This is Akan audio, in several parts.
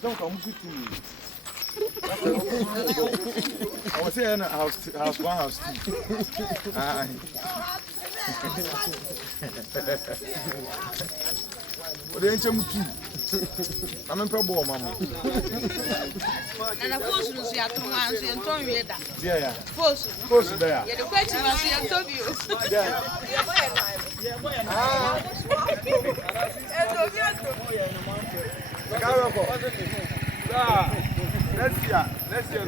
Don't come to me. I was saying house one, house two. But they ain't two. I'm in trouble, Mamma. And of course, you see, I told you and told me that. Yeah, Force there. The question was, I told you. Let's see,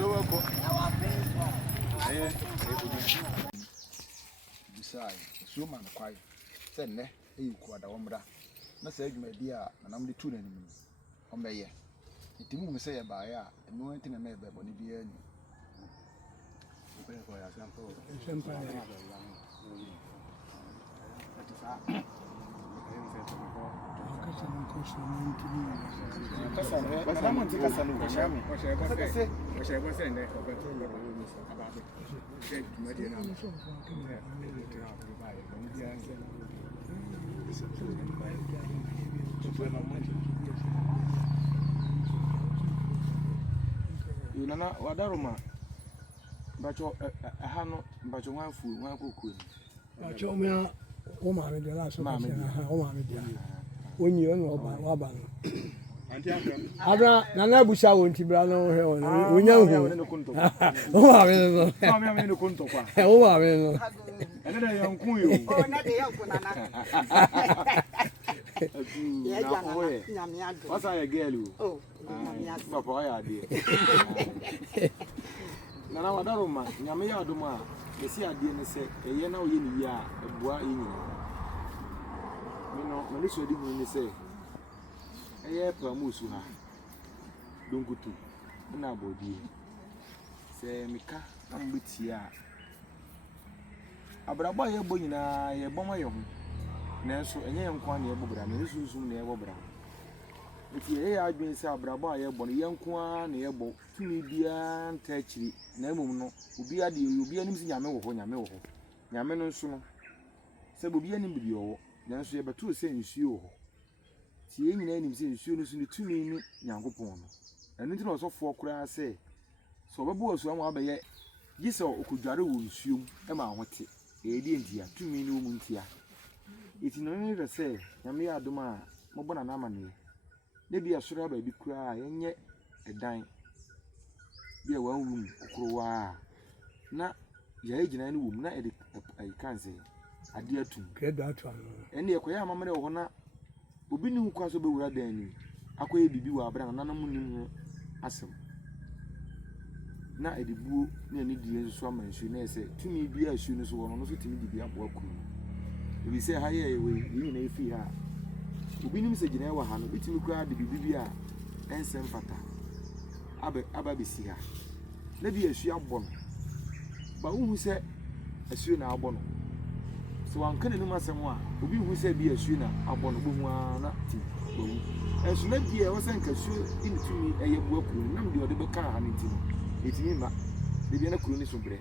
besides, so man, quiet. Send ne, you quite a wombra. Not say, my dear, and I'm the two enemies. On the year. It won't say about ya, and no anything I made by Bonnie Beer. Nana wadaruma bacho hano bacho wanfu wanku bacho me o ma me de la so ma me o ma me de onyi ono wa ba no abra nana busha wonti bra no he onya hu o ma me no ma me no kunto kwa o ma me no ene da yanku yo o na de yanku nana ye jana nyame ado wasa ya girl o nyame ado papa ya ade nana wadaruma nyame ya ado ma esi ade ne se eye na oye ni ya ebua yin me no so di hu ni se eye Paamuruso ha donkutu na abodi se mika ambetia abrabo ye bo nyina ye boma ye ho nanso enye nko na ye bobra na susum na ye bobra eti ye adwen se abrabo ye bo no ye nko na ye bo tumi bia nta chiri na emom no obi ade obi anim se nyame wo ho nyame no nso no se obi anim bi wo nanso ye beto se nsuo ho ti ye nyina anim se nsuo no so ne tumi ni nyankopon no enu nti na osofo kura se so bebo asu anwa abaye gise okudware wo nsuo e ma hote e di entia tumi ni wo muntia iti no ni se nyame ya adoma mo bona na amane ne bia soro aba bi kura yenye edan bia wan room okrowa na ya ejina ni wo mu na e de kanse ade atum kedo atwa no ene ekoya amamre wo na obi ni kwa so be wura dan ni akoye bibi wa abra na namu nim ho asem na edibuo na ni die nso amanhwe na ese tumi bi ahwe no so wono no so tumi bibi abo akuru ebi se ha ye we yi na efi ha obi nim se gina wa ha no bitimi kura de bibi a ensem fata aba besi ha na bi ahwe abo no ba hu se ahwe na abo no so wan kan enum asem a obi hu se bi ahwe na abo no bo hu na ti bo enso na bi e wasan ka ahwe in tumi eye bo akuru nam de ode be kan ha ne ti no etimi ma de bi na kuru ni so bre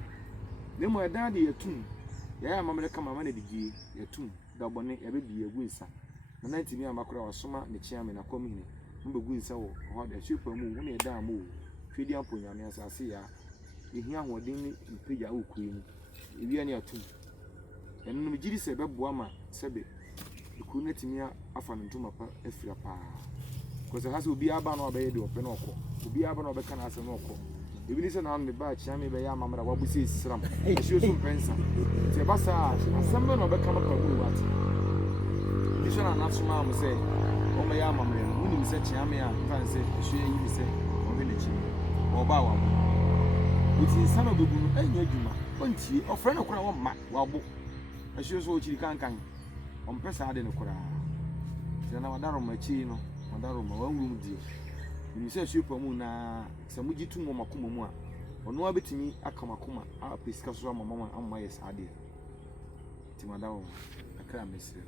ne mo eda de yatum ya amamre kama ma na digie yatum da bone ya be bi egu nsa na na timi amakura wasoma ne chiame na komini mbe gu nsa wo ho da super mu wo na eda amu fidi ampo nyame asase ya ehia hodin ni mpeja okuru ni ewi ani atum enu mjiri se beboa ma sebe okuru na timi afa no ntoma pa afira pa ko se hase obi aba na obaye de ope na okọ obi aba na obeka na ase na okọ ebi ni se na me ba chiame be ya amamra wabusi sisram ehio so mpensa te basa asem na obeka ma pa buru wat iso na nasoma am se o me ya amamra uni mi se chiame a fan se ehio yi mi se o be lechi o ba wa mo uti sana obebu no enya adwuma ontie ofre no kora wo ma wabo ehio so o chiri kankan o mpesa ade no kora te na wadaro machi no wadaro ma wanwum die ni se ehio pamu na samuji tu mo makoma mu a ono abetimi akamakoma a pesika so amama amma yes ade ti madawo akra mesire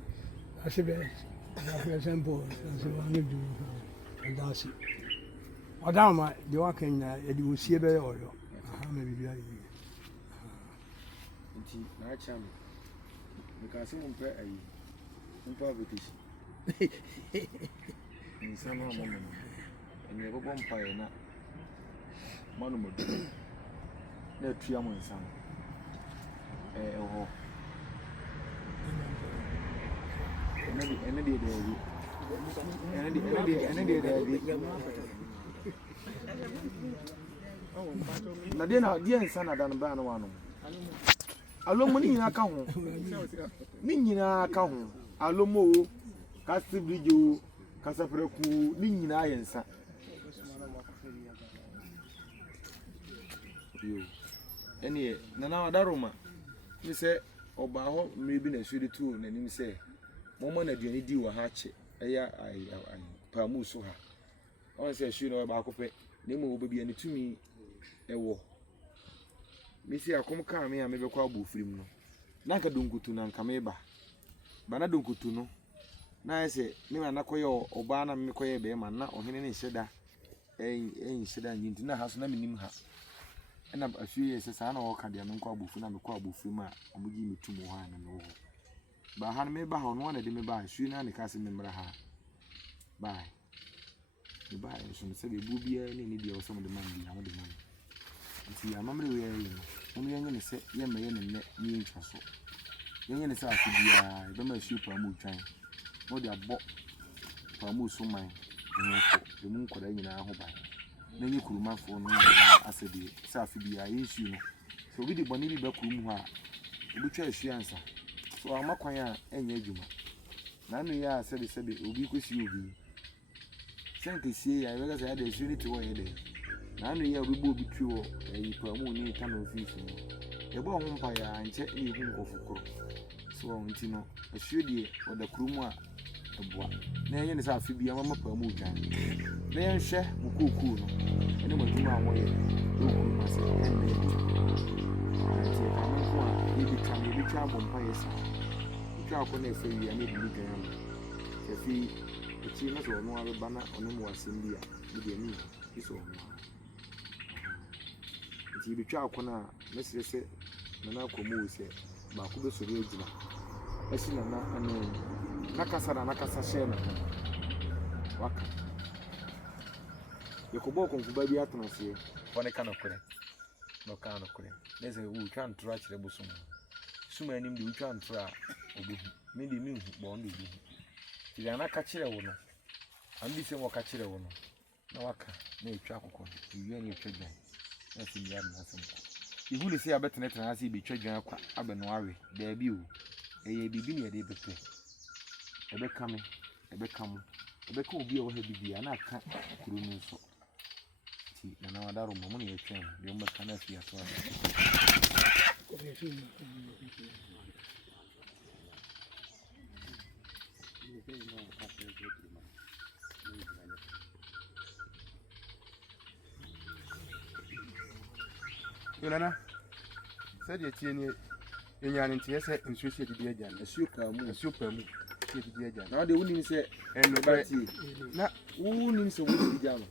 asibe na example so wanu du that's it. Odama, the working, you will see a better oil. Maybe nti na acha me because some mpe ayi mpe abetishi insana mama ene bobo mpa na manu modu na atua mo insana oho ene de na de na de insana dan ba na wano alomo ni nyina ka ho ni nyina ka ho alomo kasibrijo kasapreku ni nyina yensa yo ene na na wadaroma ni se oba ho mrebi na hwede tu na nim se momo na duani di wa ha che eya ai Paamuruso ha on se hwe na ba akopɛ na mo oba bia ne tumi ewo misi akom ka me a me bekwa abofrim no na nka donkutu na nka me ba na donkutu no na ese me ma na koye oba na me koye be ma na ohene ne hyeda hyeda nyinti na ha so na menim ha na afie ese sa na wo ka de no nkwa abofu na me kwa abofrim a omugi metumo ha na no ho ba ha na me ba ha no na de me ba hwe na ne ka se me mra ha ba me ba so me se be bu bia ne bia wo so mo de man bia mo de man nti amamre we yayi no yenye ne se ye me ye ne ni ntwa so yenye ne se afibia be ma hwe Paamu twan no de abo Paamuruso man no mu nkoda nyina ho ba na nye kurumafo no asedi se afibia ye hwe no so obi de boni bi ba kurum ho a obi twa hwe ansa so amakwan a enye adwuma na no ya sebe obi kwesi obi sentesie ya wega se ya de hwe ni to ye de na no ya obi bo obi twi wo Paamu ni ta no fifi ebo ho mpa ya nche ni hu nkofukoro so nti no ahwe de oda kurum a eboa na yenye ne sa afibia mama Paamu twan na yen hwe mukuku no ene maduma amoye okurum ase enne nti amanko a yebi twa bompa yesa twa akona efe wi ani bi gan efi echi na so no abeba na ono mu asembia bi ani iso no nti bi twa akona mesese na akomu se ba ko be sori ejuma esi na anu nakasa she na waka yekobo konfuba bi atona se wone kana kure no kana kure neze wu twa ntura kire busum suma anim de twa ntura obi me de mi hu bo ndo bi ti ana ka kire wo no ambi se mo ka kire wo no na waka na etwa akoko iwie na etwa dwan na si bia na asem ko ihule se abetene tena se bi twa dwan akwa abeno awe da bi o eye bibi ne de bepe ebeka me ebeka obi o ha bibi ana aka kuru no so ti na wadaro mo ne yetwen de mo kana fi aso Yonana said ye enyan ntie se nsuosie didi agyan asuo Paamu didi agyan na de wuni se enokre na wuni se wuni didi ano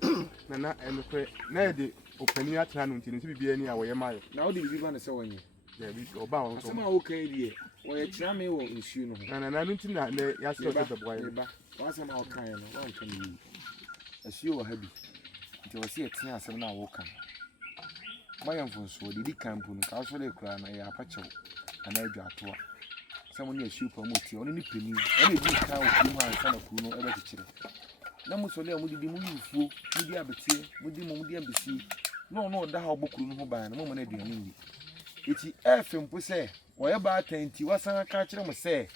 na enokre na de opani atena no ntini bibia ni a woye mayo na wo de bibi ba na se wonye ya bi oba won so asema wo kan die wo ye kira me wo nsuo no ho na ntini na ya so se beboa ba wo asema wo kan no wo kan ni asuo wo ha bi nti wo se etia asem na wo kan bayan fonso didi kampu no ka so le kura na ya apachew ana adwa atoa samo ne asuo Paamu ti oni ni peni oni bi ka o ku ma nsa na ku no ebe kikire na musole mu didi mu yufuo mu di abetie mu di ambisi no da ha obokuru no ho ban na mo na aduane ni eti efempo se wo ye ba tanti wasan ka kire mo se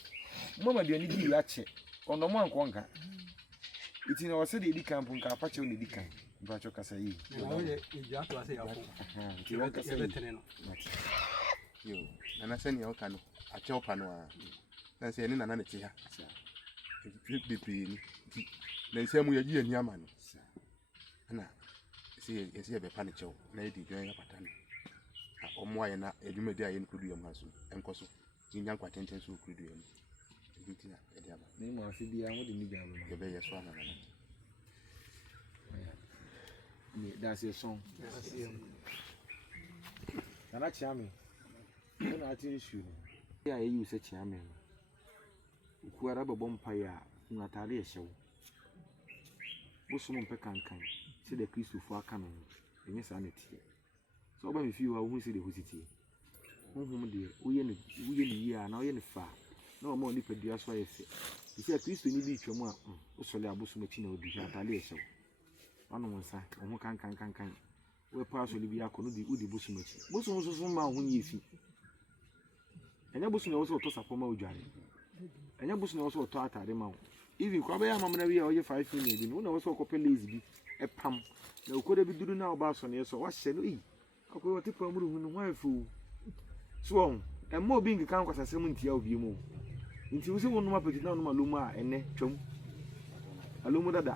mo ma aduane di ya che ono mo anko nka eti na wose de di kampu nka apachew ne di kan mbacho kasa yi Gyau to ase ya ko ti won kasa yi yo na sani ya okano ache opano a na se ni na ne ti ha bibi ni na se mu ye ji ani ama no na se be pane chew na edi dwan ya patane omo aye na edwumadi aye no kudu yam haso enkoso nyan kwatenten so kudu yam nti na edi aba ni mo afi bia mo de ni gyan no ye be ye so ana That's your song. And that's yummy. When I think you, yeah, you say yummy. Who are a bompire, Natalia show. Bosum Pecan can see the Christo for coming in his sanity. So, when you are who see the hosity. Home dear, we in the year now in the far. No more nipper, dear, so I say. You see a Christo need each one. Also, there are Bosumachino, the Natalia show. One one side, and who can. Where partially be a colony with the Busumachi. Bosum was some man when you see. And your Busum also toss up for Mojani. And your Busum also taught at the mount. Even Quabaya Mamma, or your 5 minutes, you know, also copy lazy, a pump. No could have been doing now about Sonny, so what shall we? I could have Paamuruso wife fool. Swan, and more being a count as a cemetery of you more. Until you want to put it on Maluma and ne chum. Aluma da.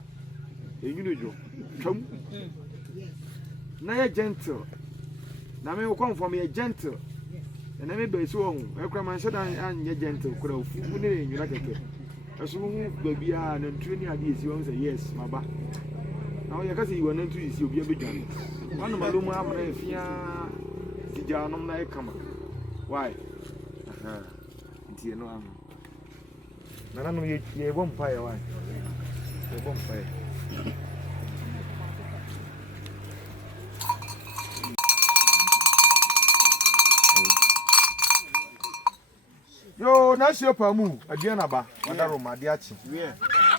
You know, chum. Now gentle. Now me will come for me a gentle. And I may be so on. I come and sit down and you're gentle. Could have food in you like a kid. As soon as baby and 20 ideas, you say yes, my back. Now you can see you are not to you be a big gun. One of my room, I'm a fear. The Gyau like come. Why? You know, I know you won't fire. Why? You won't fire. Yo, that's your Paamu, a Dianaba, Madaroma, Diachi. Yeah,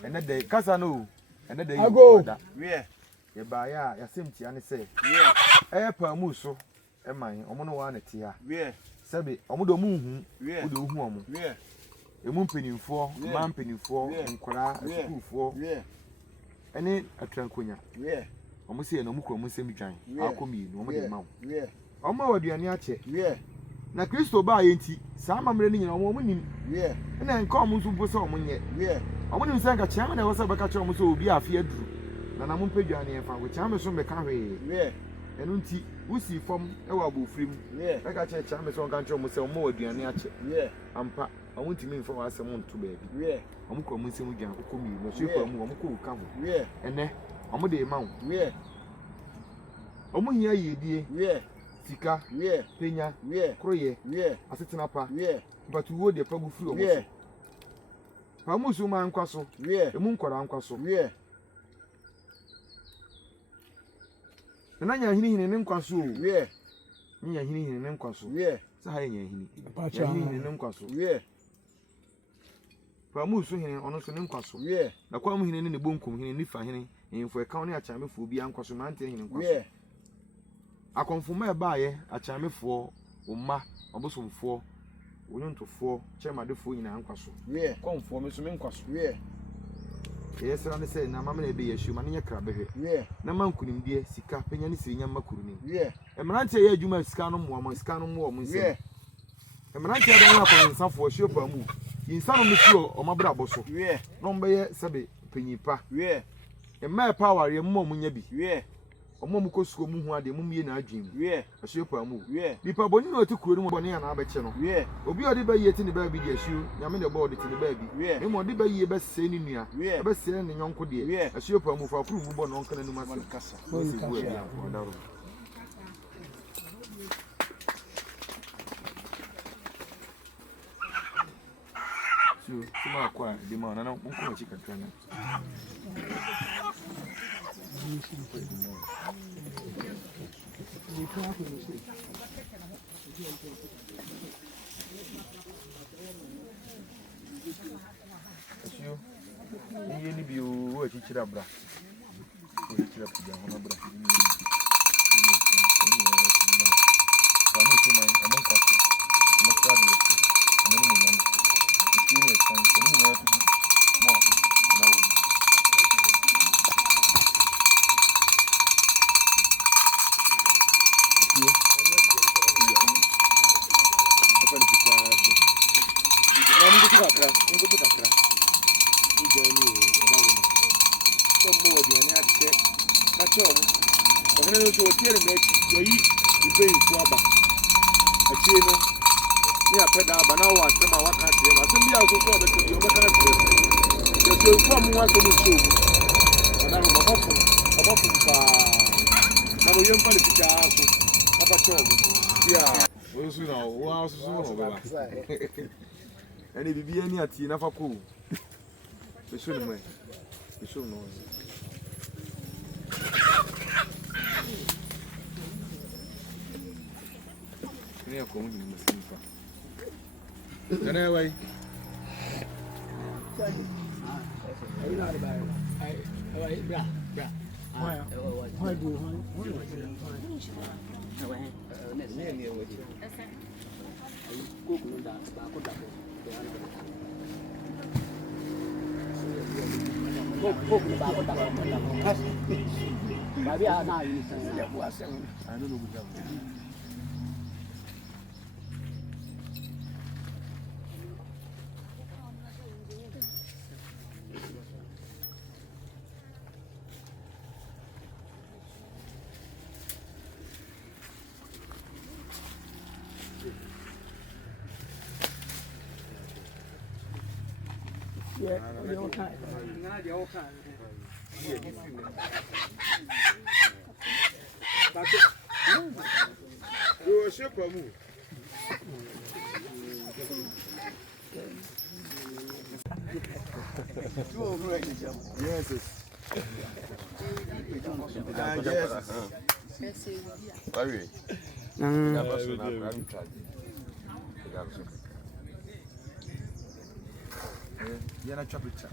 and that day, Casano, and that day I go. Yeah, you buy a simpty and say, yeah, Paamuruso, and mine, Omono at here. Yeah, Sabi, Omodo Moon, yeah, do home. Yeah, a moon penny for, man penny for, and Kora, a school for, yeah, and then a tranquilla. Yeah, almost say no muko, Muslim giant. I'll come in, no more. Yeah, Omo, Dianiache. Yeah. Na Christo ba yenti sa mamre ni nyina omo nim ye na nka omo nso boso omo nye ye omo nim se nka chiama na wasa baka chiama so obi afi aduru na na mompadwa ne fa wo chiama so me ka hwe ye enu nti wusi fom e wa bofrim ye baka chiama so nka chiama so omo aduane ache ye ampa omo ntimi mfa wa asem nto ba bi ye omo ko omo nsem gyan kokomi no so ko omo ko ka ho ye ene omo de ma wo ye omo hia yedie ye Sika, yeah, Penya, yeah, Croye, yeah, Asetinapa, yeah, but you would the Pabu Flu, yeah. Paamuruso man kwaso, yeah, the moon quara kwaso, yeah. And I hear him kwaso, yeah. Me a hearing him kwaso, yeah. Sahay him, Pacha, kwaso, yeah. Paamuruso him on us and kwaso, yeah. The Kwam in the bunkum, he nifa him, and for a county at Chame for beyond kwaso, man, yeah. I come from my buyer, a charming for, Uma, or bosom for, willing to four, chairman the fool in Anquasso. Yeah, come for Miss Minquas, yeah. Yes, I say, now mamma be a shoemania crab. Yeah, no man couldn't be a sika, penny senior macuni. Yeah, and Manante, you must scanum woman, scanum woman, yeah. And Manante, I don't have some for sure per move. In some of Monsieur or my brabo, yeah, no by Sabe, penny pa, yeah. And my power, your mom, yabi, yeah. Omomuko school mu ade mu mie na adwim ye ahye Paamu ye nipa boni no tukuru mu boni na abeche no ye obi ode ba yie ti ne ba bi de ahye nyame de board ti ne ba bi ye mo de ba yie ba se ni nua ba se ne nyonko de ahye Paamu fa kuru mu bo no nkana nu maso kasa se bu e ya odaro so sima kwa de ma na nko chika twana Ni ni bi o chichira bra. O chichira pija hona bra. Paamuruso mai amon kwaso. Mo kwa bi o. Mo ni mo. Ni ni san, ni ni ya tu. Mo na wo. no yem kwa pika so. Papa chog. Yeah. We so na wo so no baba. Ani bibi ani ati na fa ko. Be so no mai. Be so no. Ni ko mu ni masifa. Kana wai. Why do Yo shape mu. Yes. Yes. Sorry. Yana chapita.